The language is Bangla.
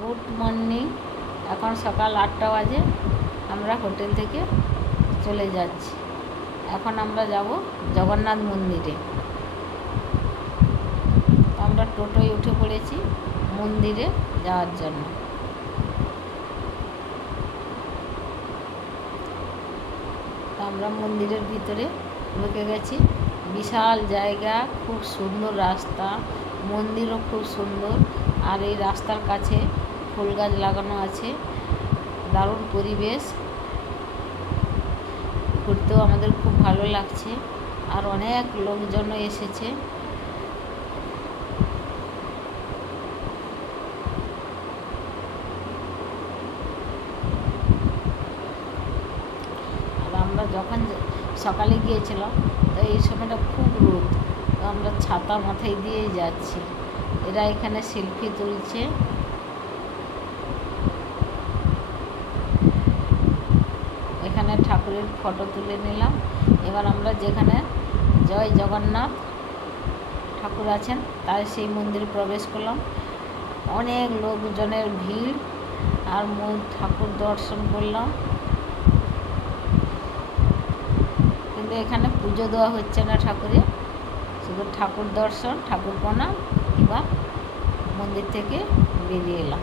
Good morning. এখন সকাল 8টা বাজে। আমরা হোটেল থেকে চলে যাচ্ছি। এখন আমরা যাব জগন্নাথ মন্দিরে। আমরা টোটোয় উঠে পড়েছি মন্দিরে যাওয়ার জন্য। আমরা মন্দিরের ভিতরে ঢুকে গেছি। বিশাল জায়গা, খুব সুন্দর রাস্তা, মন্দিরও খুব সুন্দর। আর এই রাস্তার কাছে ফুল গাছ লাগানো আছে, দারুণ পরিবেশ। ঘুরতেও আমাদের খুব ভালো লাগছে। আর অনেক লোকজনও এসেছে। আর আমরা যখন সকালে গিয়েছিলাম তো এই সময়টা খুব রোদ, তো আমরা ছাতা মাথায় দিয়েই যাচ্ছি। এরা এখানে সেলফি তুলছে। এখানে ঠাকুরের ফটো তুলে নিলাম। এবার আমরা যেখানে জয় জগন্নাথ ঠাকুর আছেন তাই সেই মন্দিরে প্রবেশ করলাম। অনেক লোকজনের ভিড়, আর ঠাকুর দর্শন করলাম। কিন্তু এখানে পুজো দেওয়া হচ্ছে না ঠাকুরের, শুধু ঠাকুর দর্শন, ঠাকুর প্রণাম। এবার মন্দির থেকে বেরিয়ে এলাম।